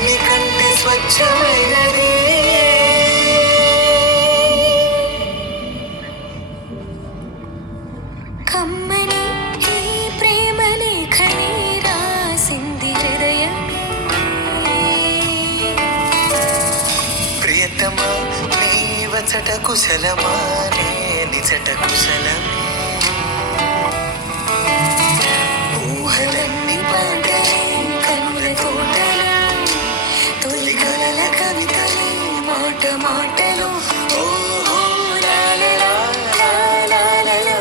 తల్లి కంటే స్వచ్ఛమైనది కమ్మని ఈ ప్రేమ లేఖని రాసింది హృదయమే. ప్రియతమా నీ వచట కుశలమా నే నిజట కుశలమే ఊహలన్నీ పాటలే కనుల తోటలు తొలి కలల కవితలే మాట మాటలు ఓహో లాలలా లాలలా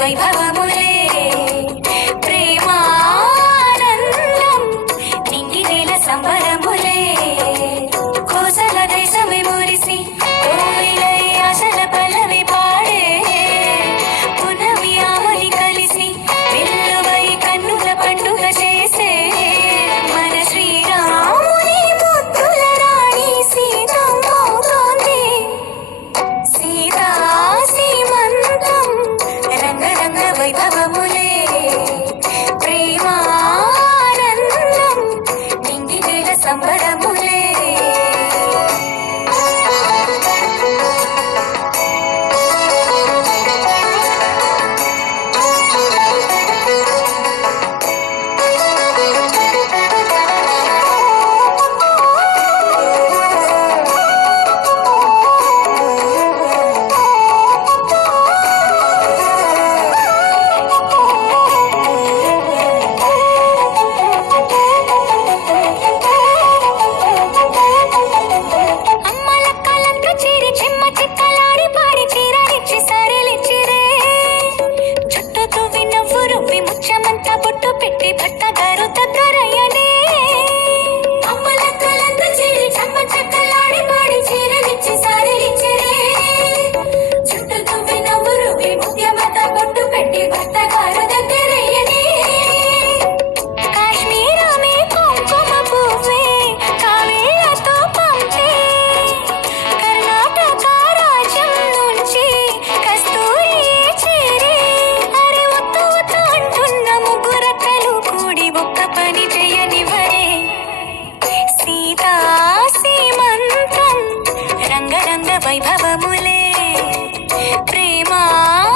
వైభవములే ప్రేమానందం నింగి వేల సంబరములే కోసల దేశమే మురిసి కోయిలై ఆశల పల్లవి పాడే పునమి ఆమని కలిసి వెల్లువై కన్నుల పండుగ చేసే మన శ్రీరాముని ముద్దుల రాణి సీతమ్మవుతోంది. సీతా సీమంతం రంగరంగ వైభవములే ప్రేమానందం నింగి వేల సంబరములే వైభవములే ప్రేమానందం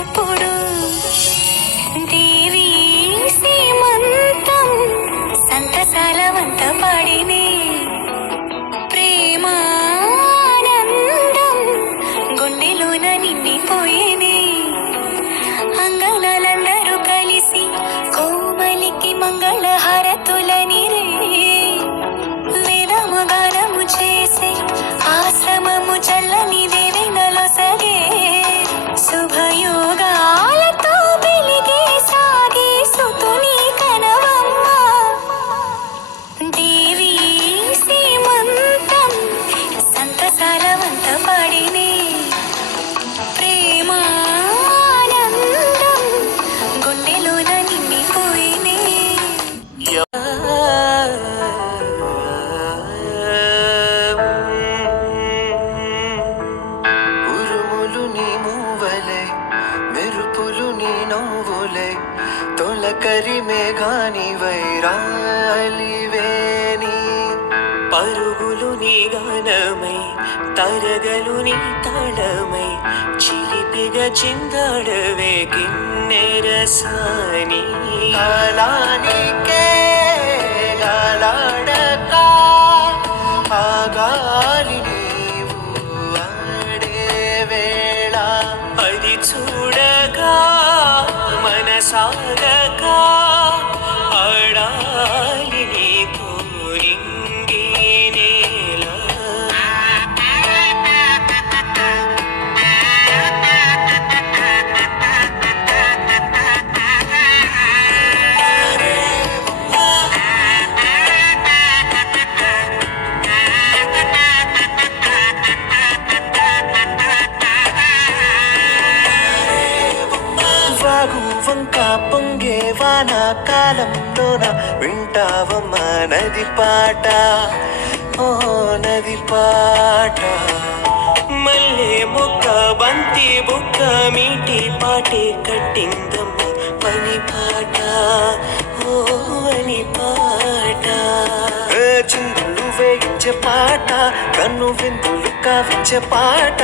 ఎప్పుడు దేవి సీమంతం సంతసాల వంట పాడినే ప్రేమానందం గుండెలోన నిండిపోయేనే అంగనాలందరూ కలిసి కోమలికి మంగళహారతి గానమై తరగలు నీ తాళమై చిలిపిగా చిందాడవే కిన్నెరసాని కాలానికే గాలాడక ఆగాలి నీవు ఆడే వేళ అది చూడగా మనసాగక ఆడాలి నీతో నింగి నేల వాగు వంక పొంగే వాన కాలంలోన వింటావమ్మా నది పాట ఓ నది పాట మల్లె మొక్క బంతి బుక్క మీటి పాటే కట్టిందమ్మ పని పాట ఓ అని పాట చిందులు వేయించే పాట కన్ను విందులు కావించే పాట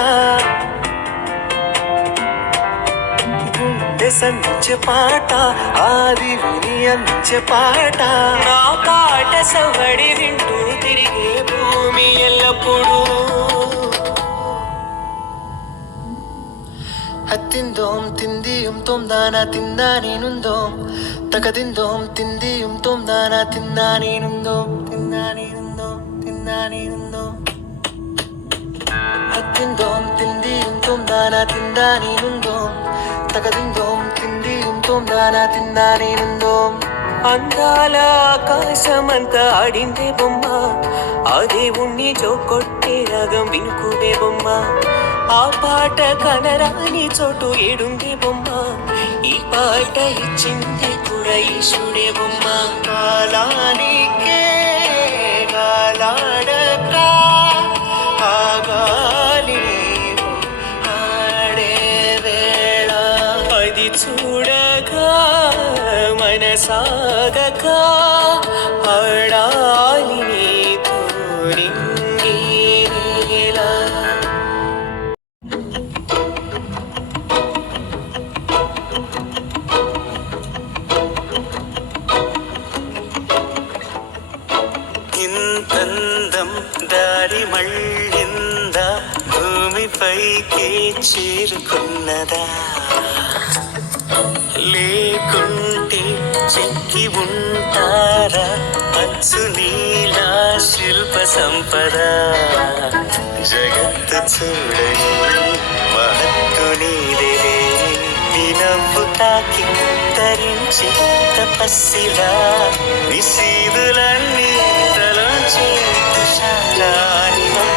సంధించే పాట ఆది విని అందించే పాట నా పాట సవడి వింటూ తిరిగే భూమి ఎల్లప్పుడూ హత్తిందోం తిందియం తొందానా తిందా నేనుందోం తగదిందోం తిందియం తొందానా తిందా నేనుందోం తిందా నేనుందోం తిందా నేనుందోం హత్తిందోం తిందియం తొందానా తిందా నేనుందోం తగదిందోం తిందియం తొందానా తిందా నేనుందోం అందాల ఆకాశమంతా ఆడిందే బొమ్మ ఆ దేవుణ్ణి జోకొట్టే రాగం వినుకునే బొమ్మ ఆ పాట కనరాని చోటు ఏడుందే బొమ్మ ఈ పాట ఇచ్చింది కూడా ఈశుడే బొమ్మ కాలానికే గాలాడక ఆగాలి నీవు ఆడే వేళ అది చూడగా మనసాగక ఆడాలి నీతో నింగి నేల ఇంతందం దారి మళ్ళింద భూమిపైకి చేరుకున్నదా లేకుంటే చెక్కి ఉంటారా అచ్చు నీలా శిల్ప సంపద జగత్తు చూడని మహత్తు నీదే నీ నవ్వు తాకి తరించి తపస్సిలా నిశీదులన్నీ తలంచి తుషారానిలా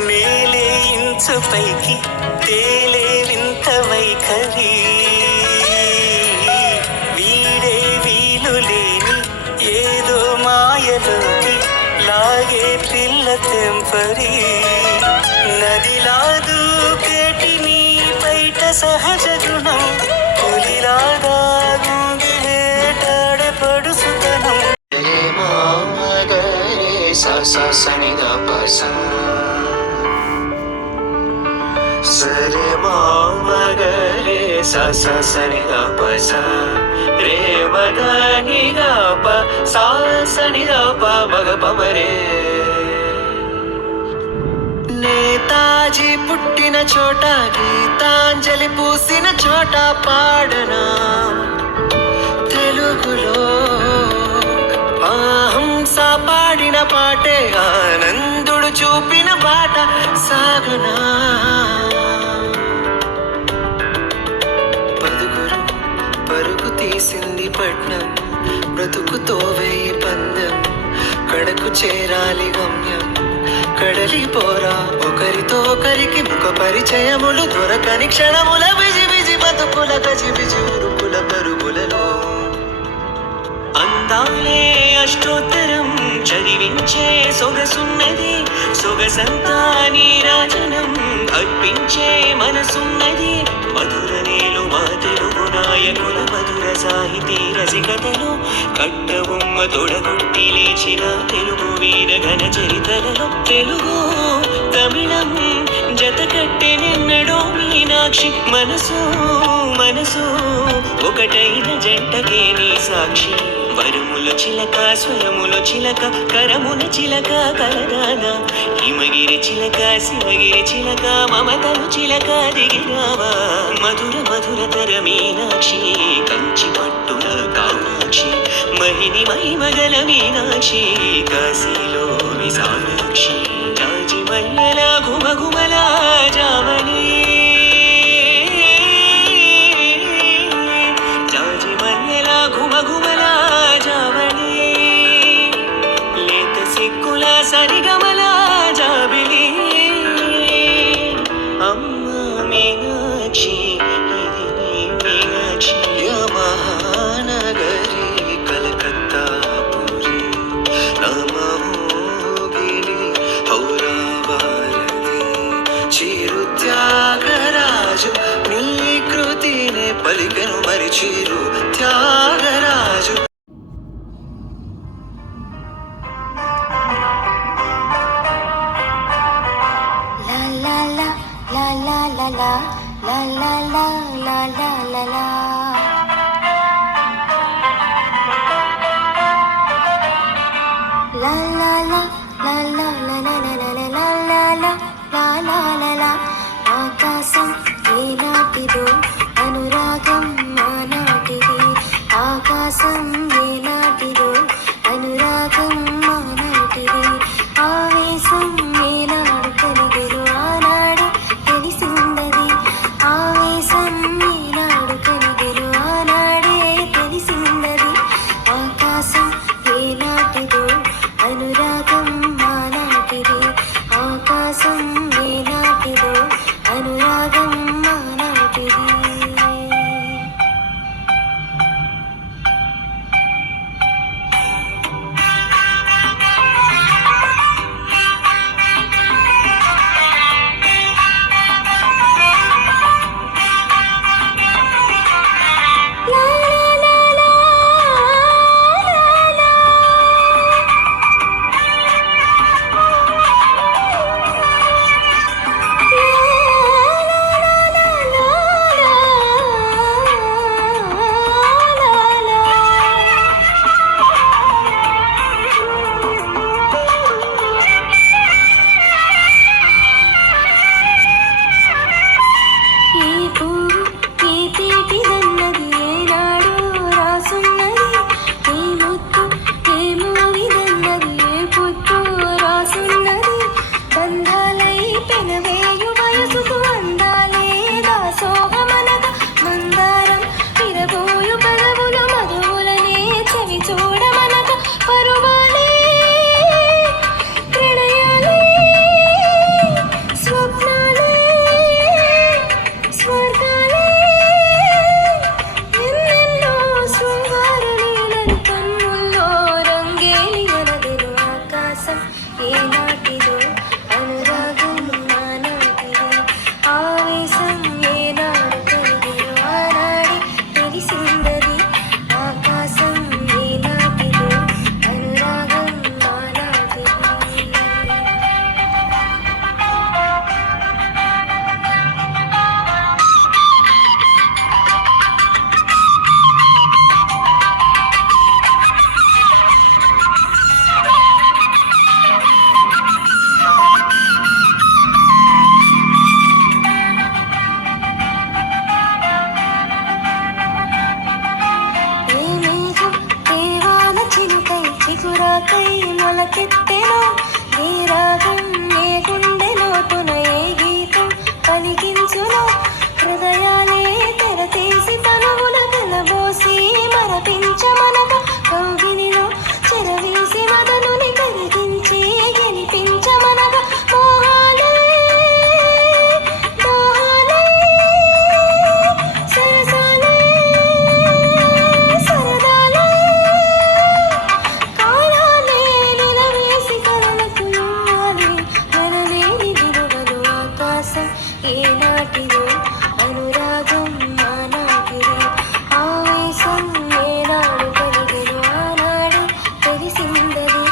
నేలే ఇంచు పైకి తేలే వింత వైఖరి వీడే వీలు లేని ఏదో మాయలోకి లాగే పిల్ల తెంపరి నదిలా దూకేటి నీ బయట సహజ గుణం పులిలాగా గుండి వేటాడే పడుసుతనం సనిగా పస సరే మామగరే సనిగా పస రే మగనిగా ప సనిగా ప మగ పమరే నేతాజీ పుట్టిన చోట గీతాంజలి పూసిన చోట పాడనా తెలుగులో అహంస పాడిన పాటే ఆనందుడు చూపిన బాట సాగునా చేరాలి గమ్యం కడలిపోరా ఒకరితో ఒకరికి ముఖ పరిచయములు దొరకని క్షణముల బిజి బిజి బతుకుల గజి బిజి ఉరుకుల పరుగులలో అందాలే అష్టోత్తరం చదివించే సొగసున్నది సొగసంతా నీరాజనం అర్పించే మనసున్నది మధుర నేలు మా తెలుగు నాయకుల మధుర సాహితీ రసికతలు కట్టబొమ్మ తొడగొట్టి లేచిన తెలుగు వీర ఘన చరితలలో తెలుగు తమిళం జత కట్టె నిన్నడో మీనాక్షి మనసు మనసు ఒకటైన జంటకే నీ సాక్షి వరముల చిలక స్వరముల చిలక కరమున చిలక కలదాన హిమగిరి చిలక శివగిరి చిలక మమతలు చిలక దిగిరావా మధుర మధుర తర మీనాక్షి కంచి పట్టున కామాక్షి మహిని మహిమగల మీనాక్షి కాశీలో విశాలాక్షి జాజి మల్లెల ఘుమఘుమల జావళి జాజి మల్లెల ఘుమఘుమల జావళి లేత సిక్కుల సరిగమల జాబిలి అమ్మ మీనాక్షి ఇది నీ మీనాక్షి మహానగరి కలకత్తా పురి నమోగిరి హౌరావారది చిరు త్యాగరాజు నీ కృతినే పలికెను మరి చిరు Tyagaraju La la la la la la la la la la la la la. La la la la la la la la la la la la la la la la. ఆకాశం ఏనాటిదో అనురాగం మానాటిది ఆకాశం ఏనాటిదో అనురాగం మానాటిది ఆవేశం ఏనాడు కలిగెను ఆనాడు తెలిసిందది ఆవేశం ఏనాడు కలిగెను ఆనాడే తెలిసిందది ఆకాశం ఏనాటిదో అనురాగం మానాటిది ఆకాశం ఏనాటిదో అనురాగం ఏనాటిదో అనురాగం ఆనాటిది ఆవేశం ఏనాడు కలిగెను ఆనాడు తెలిసిందది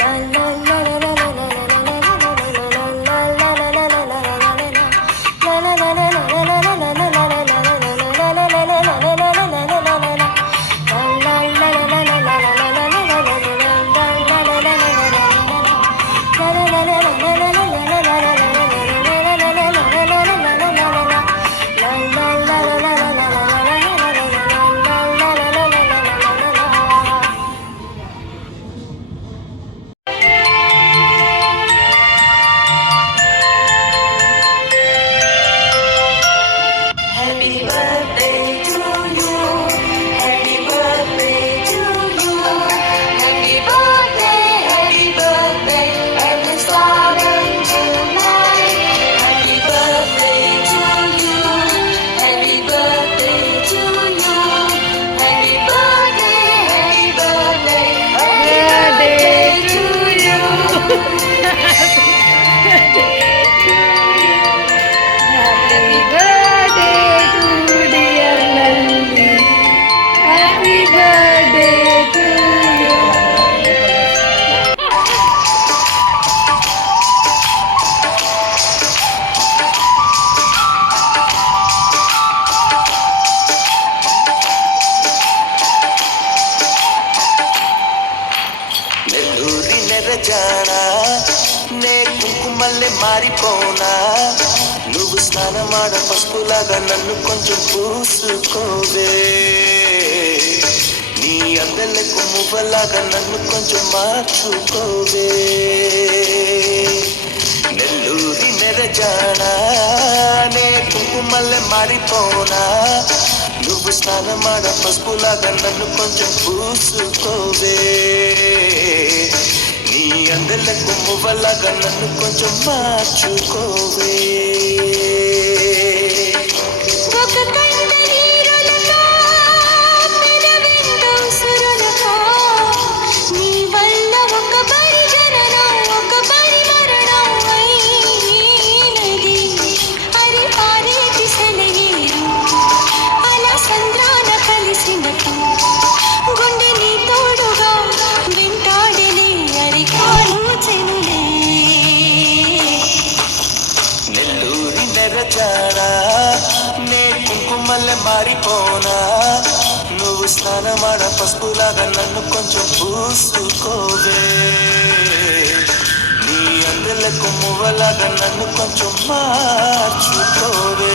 లా లా లా లా లా లా లా లా Happy birthday to you. Happy birthday to you. Happy birthday at the start of July. Happy birthday to you. Happy birthday to you. Happy birthday to you. Happy birthday to dear Lalli. Happy birthday to you. నెల్లూరి నెరజానా నే కుంకుమల్లె మారిపోనా నువ్వు స్నానమాడ పసుపులాగా నన్ను కొంచెం పూసుకోవే నీ అందలకు మువ్వలాగా నన్ను కొంచెం మార్చుకోవే నెల్లూరి నెరజానా నే కుంకుమల్లె మారిపోనా నువ్వు స్నానమాడ పసుపులాగా నన్ను కొంచెం పూసుకోవే నీ అందలకు మువ్వలాగా నన్ను కొంచెం మార్చుకోవే ఒక కంట నీరులతో పెదవింట ఉసురులతో నీ వల్ల ఒక పరిజననం ఒక పరిమరణం అయినది అరి పారేటి సెలయేరు అలా సంద్రాన కలిసినట్టు గుండె నీ తోడుగా వెంటాడలే అరి కాలుచెనులే నెల్లూరి నెరజానా నే కుంకుమల్లె మారిపోనా నువ్వు స్నానమాడ పసుపులాగా నన్ను కొంచెం పూసుకోవే నీ అందలకు మువ్వలాగా నన్ను కొంచెం మార్చుకోవే